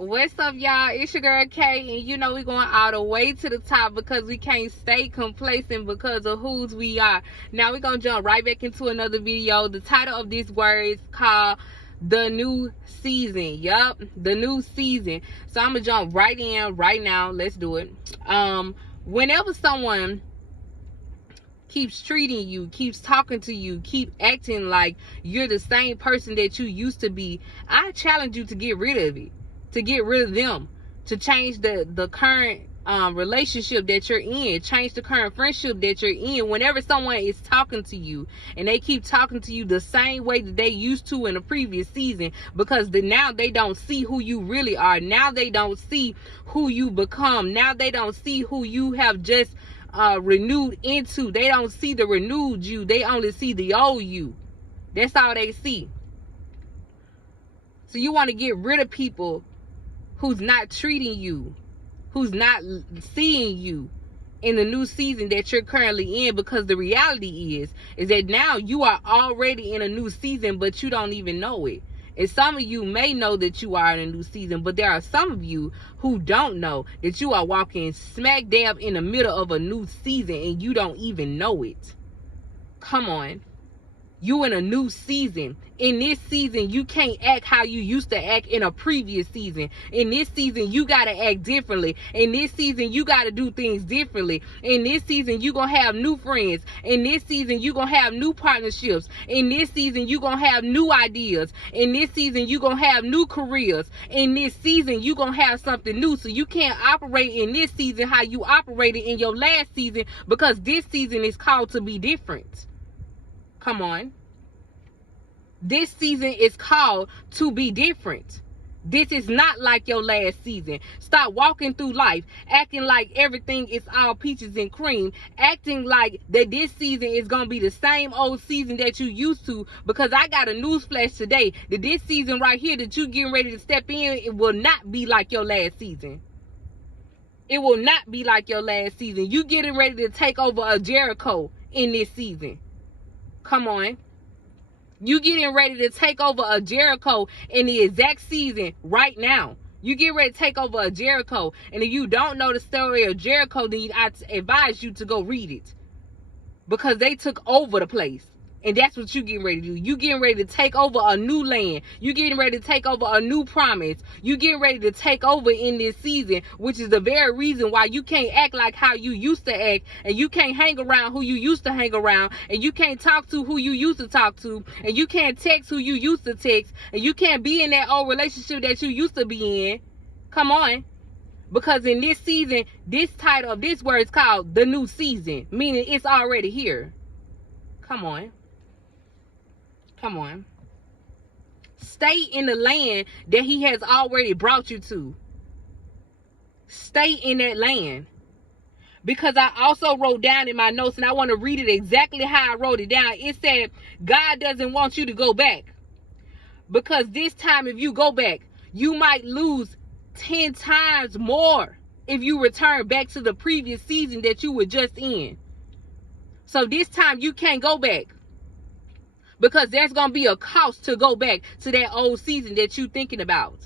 What's up, y'all? It's your girl Kay, and you know we going all the way to the top because we can't stay complacent because of whose we are. Now we're gonna jump right back into another video. The title of this word is called The New Season. Yup, the new season. So I'm gonna jump right in right now. Let's do it. Whenever someone keeps treating you, keeps talking to you, keep acting like you're the same person that you used to be, I challenge you to get rid of it, to get rid of them, to change the current relationship that you're in, change the current friendship that you're in. Whenever someone is talking to you and they keep talking to you the same way that they used to in the previous season, because now they don't see who you really are. Now they don't see who you become. Now they don't see who you have just renewed into. They don't see the renewed you. They only see the old you. That's all they see. So you want to get rid of people who's not treating you, who's not seeing you in the new season that you're currently in, because the reality is that now you are already in a new season, but you don't even know it. And some of you may know that you are in a new season, but there are some of you who don't know that you are walking smack dab in the middle of a new season and you don't even know it. Come on. You in a new season. In this season, you can't act how you used to act in a previous season. In this season, you got to act differently. In this season, you got to do things differently. In this season, you going to have new friends. In this season, you going to have new partnerships. In this season, you going to have new ideas. In this season, you going to have new careers. In this season, you going to have something new. So you can't operate in this season how you operated in your last season, because this season is called to be different. Come on. This season is called to be different. This is not like your last season. Stop walking through life acting like everything is all peaches and cream, acting like that this season is going to be the same old season that you used to, because I got a news flash today that this season right here that you getting ready to step in, it will not be like your last season. It will not be like your last season. You getting ready to take over a Jericho in this season. Come on. You getting ready to take over a Jericho in the exact season right now. You get ready to take over a Jericho. And if you don't know the story of Jericho, then I advise you to go read it, because they took over the place. And that's what you getting ready to do. You getting ready to take over a new land. You getting ready to take over a new promise. You getting ready to take over in this season, which is the very reason why you can't act like how you used to act, and you can't hang around who you used to hang around, and you can't talk to who you used to talk to, and you can't text who you used to text, and you can't be in that old relationship that you used to be in. Come on. Because in this season, this title of this word is called The New Season, meaning it's already here. Come on. Come on. Stay in the land that he has already brought you to. Stay in that land. Because I also wrote down in my notes, and I want to read it exactly how I wrote it down. It said, God doesn't want you to go back. Because this time, if you go back, you might lose 10 times more if you return back to the previous season that you were just in. So this time, you can't go back, because there's going to be a cost to go back to that old season that you're thinking about.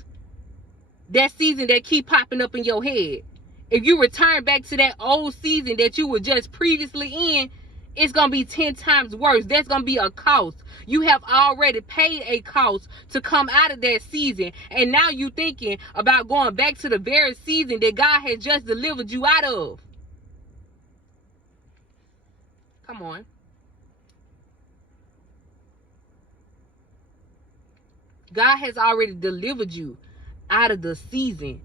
That season that keep popping up in your head. If you return back to that old season that you were just previously in, it's going to be 10 times worse. There's going to be a cost. You have already paid a cost to come out of that season. And now you're thinking about going back to the very season that God had just delivered you out of. Come on. God has already delivered you out of the season.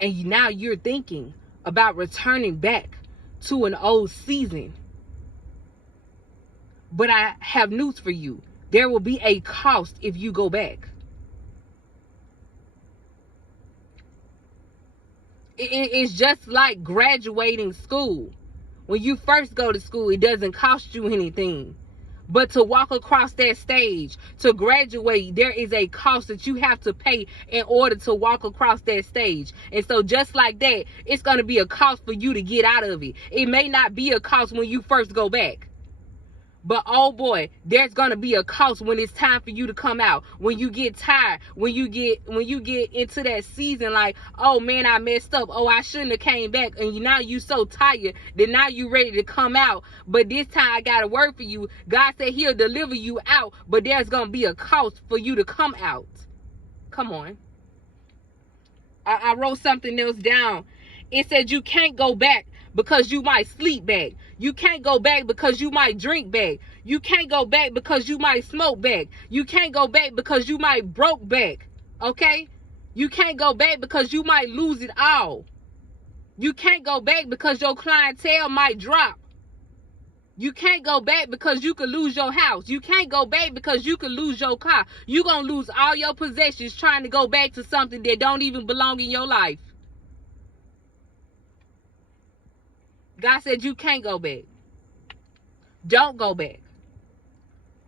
And now you're thinking about returning back to an old season. But I have news for you. There will be a cost if you go back. It's just like graduating school. When you first go to school, it doesn't cost you anything. But to walk across that stage, to graduate, there is a cost that you have to pay in order to walk across that stage. And so just like that, it's going to be a cost for you to get out of it. It may not be a cost when you first go back. But oh boy, there's gonna be a cost when it's time for you to come out. When you get tired, when you get into that season, like, oh man, I messed up. Oh, I shouldn't have came back. And now you so tired that now you ready to come out. But this time I got a word for you. God said he'll deliver you out, but there's gonna be a cost for you to come out. Come on. I wrote something else down. It said you can't go back because you might sleep back. You can't go back because you might drink back. You can't go back because you might smoke back. You can't go back because you might broke back. Okay? You can't go back because you might lose it all. You can't go back because your clientele might drop. You can't go back because you could lose your house. You can't go back because you could lose your car. You're going to lose all your possessions trying to go back to something that don't even belong in your life. God said you can't go back. Don't go back.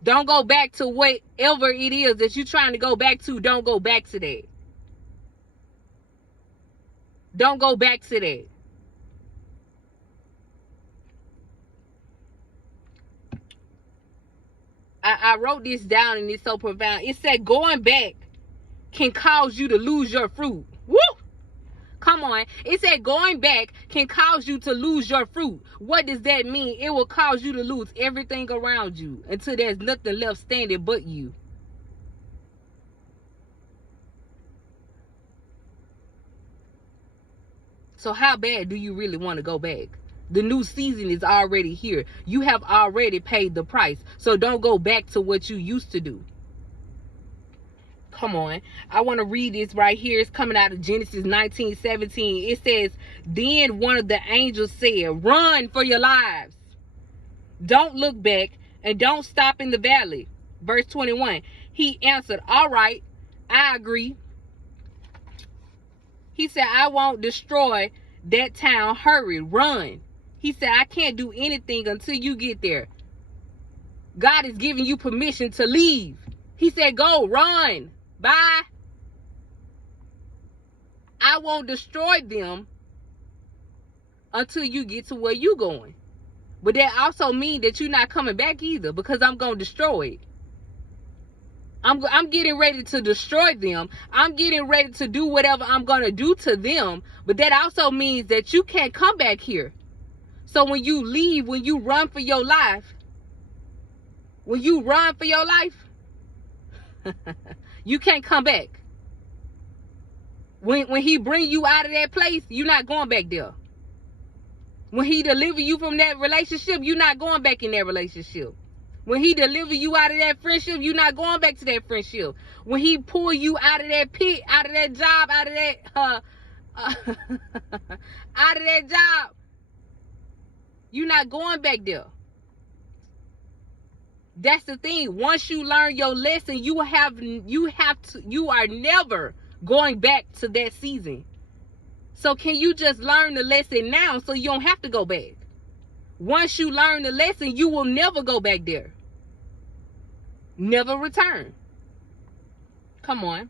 Don't go back to whatever it is that you're trying to go back to. Don't go back to that. Don't go back to that. I wrote this down and it's so profound. It said going back can cause you to lose your fruit. Woo! Come on. It said going back can cause you to lose your fruit. What does that mean? It will cause you to lose everything around you until there's nothing left standing but you. So how bad do you really want to go back? The new season is already here. You have already paid the price. So don't go back to what you used to do. Come on. I want to read this right here. It's coming out of Genesis 19:17. It says, then one of the angels said, run for your lives. Don't look back and don't stop in the valley. Verse 21. He answered, all right, I agree. He said, I won't destroy that town. Hurry, run. He said, I can't do anything until you get there. God is giving you permission to leave. He said, go, run. Bye. I won't destroy them until you get to where you're going. But that also means that you're not coming back either, because I'm going to destroy it. I'm getting ready to destroy them. I'm getting ready to do whatever I'm going to do to them. But that also means that you can't come back here. So when you leave, when you run for your life, you can't come back. When he bring you out of that place, you're not going back there. When he deliver you from that relationship, you're not going back in that relationship. When he deliver you out of that friendship, you're not going back to that friendship. When he pull you out of that pit, out of that job, out of that job, you're not going back there. That's the thing. Once you learn your lesson, you are never going back to that season. So can you just learn the lesson now so you don't have to go back? Once you learn the lesson, you will never go back there. Never return. Come on.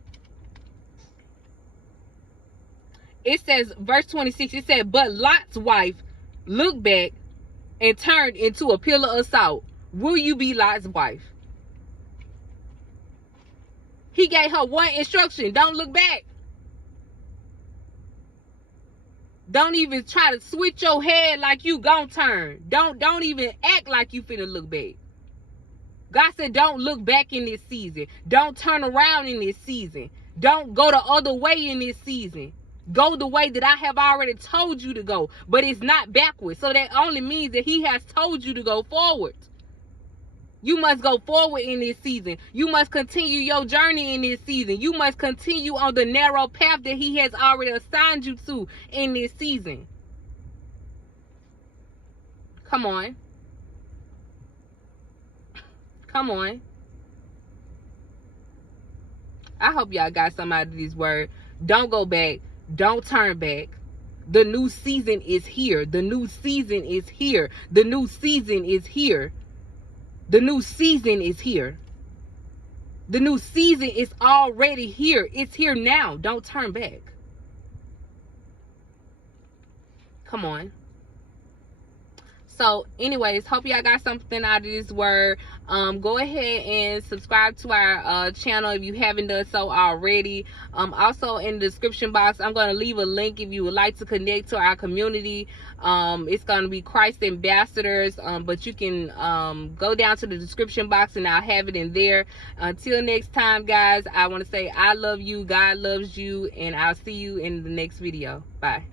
It says, verse 26, it said, but Lot's wife looked back and turned into a pillar of salt. Will you be Lot's wife? He gave her one instruction. Don't look back. Don't even try to switch your head like you gonna turn. Don't even act like you finna look back. God said don't look back in this season. Don't turn around in this season. Don't go the other way in this season. Go the way that I have already told you to go. But it's not backwards. So that only means that he has told you to go forward. You must go forward in this season. You must continue your journey in this season. You must continue on the narrow path that he has already assigned you to in this season. Come on. Come on. I hope y'all got some out of this word. Don't go back. Don't turn back. The new season is here. The new season is here. The new season is here. The new season is here. The new season is already here. It's here now. Don't turn back. Come on. So anyways, hope y'all got something out of this word. Go ahead and subscribe to our channel if you haven't done so already. Also in the description box, I'm going to leave a link if you would like to connect to our community. It's going to be Christ Ambassadors, but you can go down to the description box and I'll have it in there. Until next time, guys, I want to say I love you, God loves you, and I'll see you in the next video. Bye.